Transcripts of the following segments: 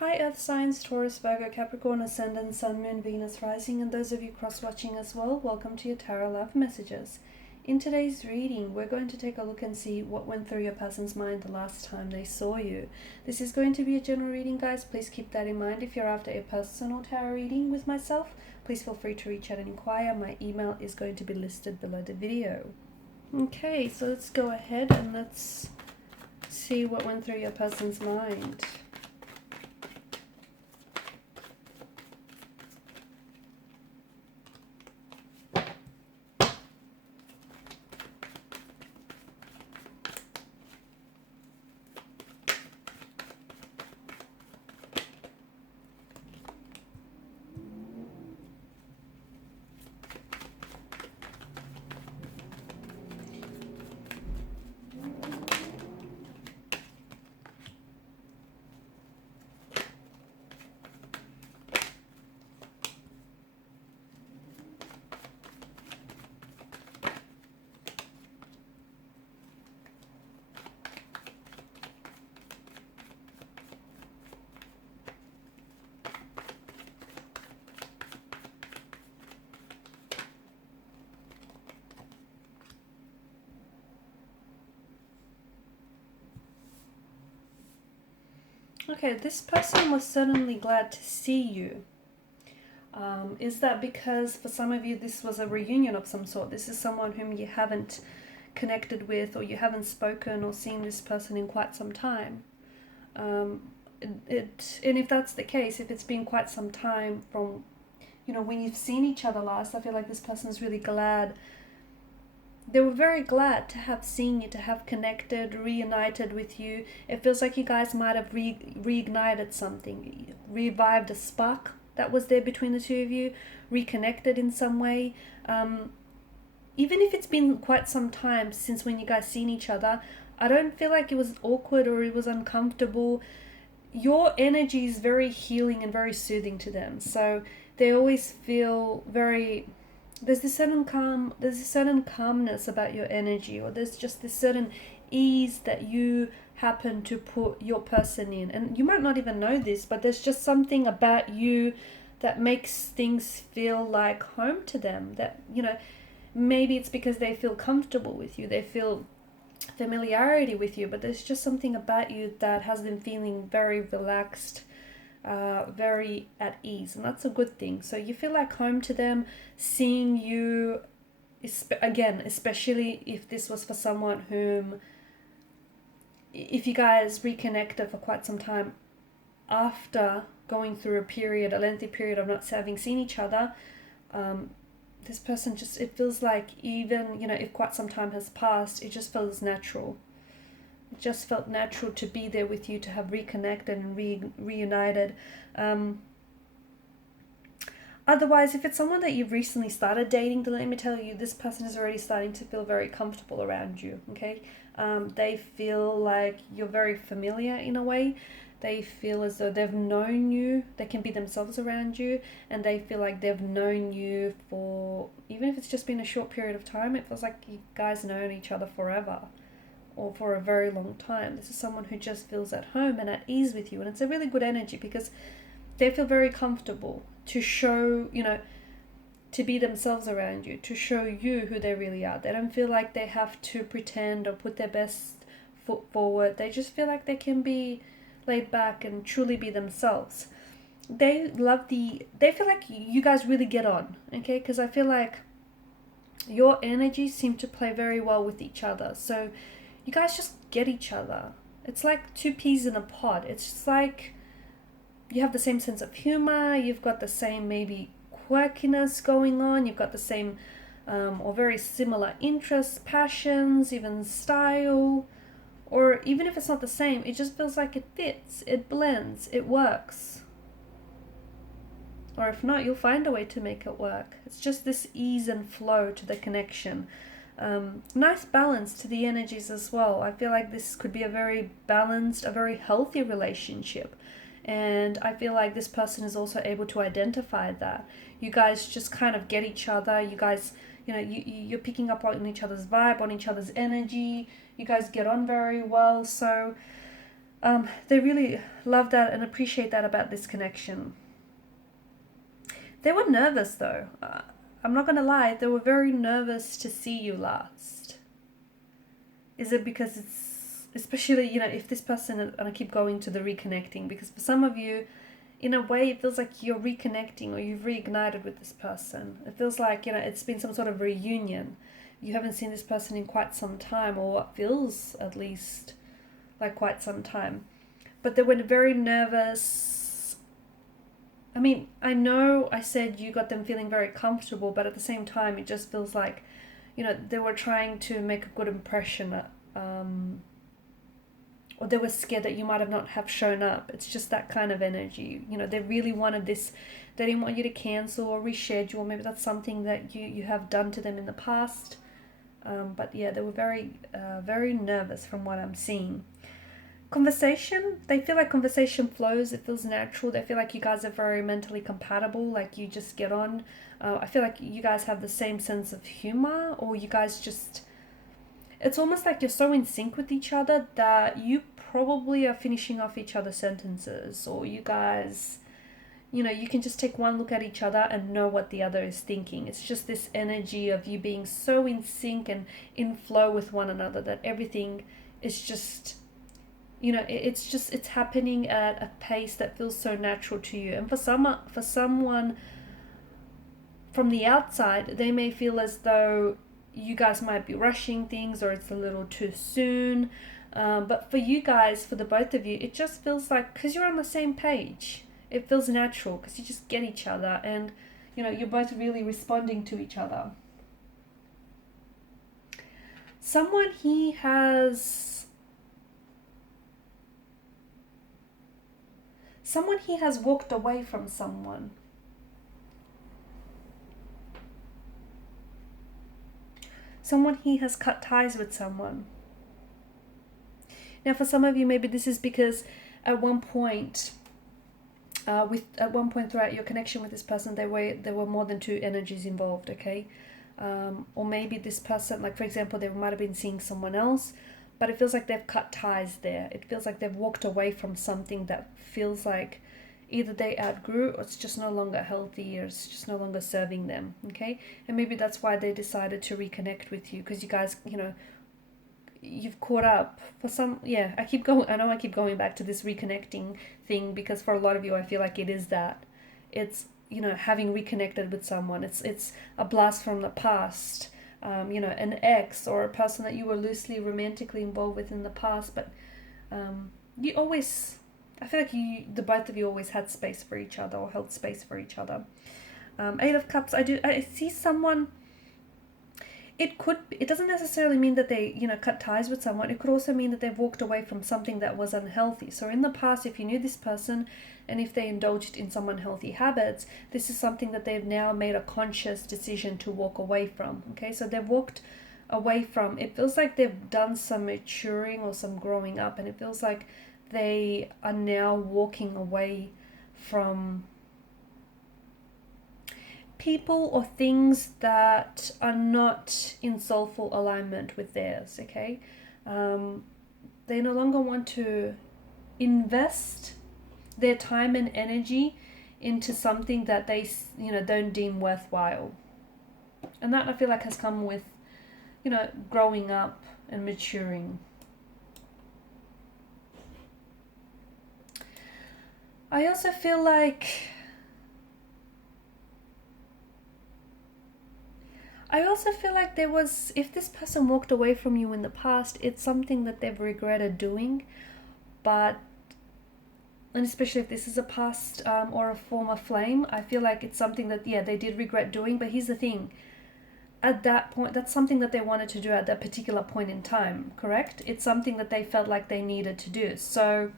Hi Earth signs, Taurus, Virgo, Capricorn, Ascendant, Sun, Moon, Venus, Rising, and those of you cross-watching as well, welcome to your Tarot Love Messages. In today's reading, we're going to take a look and see what went through your person's mind the last time they saw you. This is going to be a general reading, guys. Please keep that in mind. If you're after a personal tarot reading with myself, please feel free to reach out and inquire. My email is going to be listed below the video. Okay, so let's go ahead and let's see what went through your person's mind. Okay, this person was certainly glad to see you. Is that because for some of you this was a reunion of some sort? This is someone whom you haven't connected with, or you haven't spoken or seen this person in quite some time. And if that's the case, if it's been quite some time from, when you've seen each other last, I feel like this person's really glad. They were very glad to have seen you, to have connected, reunited with you. It feels like you guys might have reignited something, revived a spark that was there between the two of you, reconnected in some way. Even if it's been quite some time since when you guys seen each other, I don't feel like it was awkward or it was uncomfortable. Your energy is very healing and very soothing to them. So they always feel very... There's this certain calmness about your energy, or there's just this certain ease that you happen to put your person in. And you might not even know this, but there's just something about you that makes things feel like home to them. That, maybe it's because they feel comfortable with you, they feel familiarity with you, but there's just something about you that has them feeling very relaxed, very at ease, and that's a good thing. So you feel like home to them. Seeing you, again, especially if this was for someone whom, if you guys reconnected for quite some time after going through a lengthy period of not having seen each other, this person just, it feels like even, if quite some time has passed, it just feels natural. It just felt natural to be there with you, to have reconnected and reunited. Otherwise, if it's someone that you've recently started dating, then let me tell you, this person is already starting to feel very comfortable around you, okay? They feel like you're very familiar in a way. They feel as though they've known you. They can be themselves around you, and they feel like they've known you for, even if it's just been a short period of time, it feels like you guys known each other forever, or for a very long time. This is someone who just feels at home and at ease with you, and it's a really good energy because they feel very comfortable to show, to be themselves around you, to show you who they really are. They don't feel like they have to pretend or put their best foot forward. They just feel like they can be laid back and truly be themselves. They feel like you guys really get on, okay? Because I feel like your energies seem to play very well with each other. So you guys just get each other. It's like two peas in a pod. It's just like you have the same sense of humor. You've got the same maybe quirkiness going on. You've got the same or very similar interests, passions, even style. Or even if it's not the same, it just feels like it fits, it blends, it works. Or if not, you'll find a way to make it work. It's just this ease and flow to the connection. Nice balance to the energies as well. I feel like this could be a very balanced, a very healthy relationship. And I feel like this person is also able to identify that. You guys just kind of get each other. You guys, you're picking up on each other's vibe, on each other's energy. You guys get on very well. So They really love that and appreciate that about this connection. They were nervous though. I'm not gonna lie, they were very nervous to see you last. Is it because it's, especially, if this person, and I keep going to the reconnecting, because for some of you, in a way, it feels like you're reconnecting or you've reignited with this person. It feels like, it's been some sort of reunion. You haven't seen this person in quite some time, or what feels at least like quite some time. But they were very nervous. I mean, I know I said you got them feeling very comfortable, but at the same time, it just feels like, they were trying to make a good impression, or they were scared that you might have not have shown up. It's just that kind of energy. They really wanted this. They didn't want you to cancel or reschedule. Maybe that's something that you have done to them in the past. But yeah, they were very, very nervous from what I'm seeing. Conversation, they feel like conversation flows. It feels natural. They feel like you guys are very mentally compatible. Like you just get on. I feel like you guys have the same sense of humor, or you guys just, it's almost like you're so in sync with each other that you probably are finishing off each other's sentences, or you guys, you can just take one look at each other and know what the other is thinking. It's just this energy of you being so in sync and in flow with one another that everything is just, it's happening at a pace that feels so natural to you. And for someone from the outside, they may feel as though you guys might be rushing things, or it's a little too soon. But for you guys, for the both of you, it just feels like, because you're on the same page, it feels natural because you just get each other, and you're both really responding to each other. Someone he has walked away from someone. Someone he has cut ties with someone. Now, for some of you, maybe this is because at one point throughout your connection with this person, there were more than two energies involved. Okay, or maybe this person, like for example, they might have been seeing someone else, but it feels like they've cut ties there. It feels like they've walked away from something that feels like either they outgrew, or it's just no longer healthy, or it's just no longer serving them. Okay, and maybe that's why they decided to reconnect with you, because you guys, you've caught up for some. Yeah, I know I keep going back to this reconnecting thing, because for a lot of you, I feel like it is that. It's, having reconnected with someone. It's a blast from the past. An ex, or a person that you were loosely romantically involved with in the past, but you always, I feel like the both of you always had space for each other, or held space for each other. Eight of Cups, I see someone. It doesn't necessarily mean that they, cut ties with someone. It could also mean that they've walked away from something that was unhealthy. So in the past, if you knew this person and if they indulged in some unhealthy habits, this is something that they've now made a conscious decision to walk away from. Okay, so they've walked away from, it feels like they've done some maturing or some growing up, and it feels like they are now walking away from people or things that are not in soulful alignment with theirs. Okay, they no longer want to invest their time and energy into something that they don't deem worthwhile, and that I feel like has come with growing up and maturing. I also feel like there was, if this person walked away from you in the past, it's something that they've regretted doing, and especially if this is a past or a former flame, I feel like it's something that, they did regret doing. But here's the thing, at that point, that's something that they wanted to do at that particular point in time, correct? It's something that they felt like they needed to do. So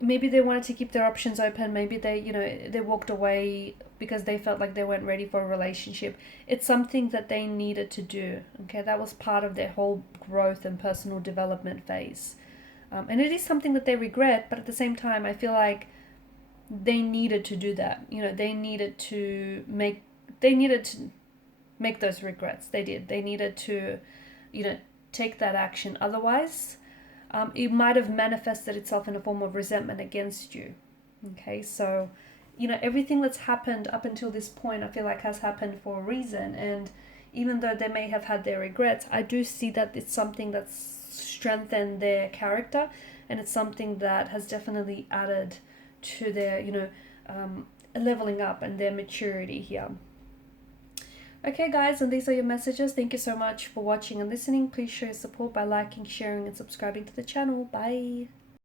maybe they wanted to keep their options open. Maybe they walked away because they felt like they weren't ready for a relationship. It's something that they needed to do. Okay, that was part of their whole growth and personal development phase. And it is something that they regret, but at the same time, I feel like they needed to do that. They needed to make those regrets. They did. They needed to, take that action. Otherwise, it might have manifested itself in a form of resentment against you. Okay, so, you know, everything that's happened up until this point, I feel like has happened for a reason. And even though they may have had their regrets, I do see that it's something that's strengthened their character, and it's something that has definitely added to their, you know, leveling up and their maturity here. Okay guys, and these are your messages. Thank you so much for watching and listening. Please show your support by liking, sharing and subscribing to the channel. Bye.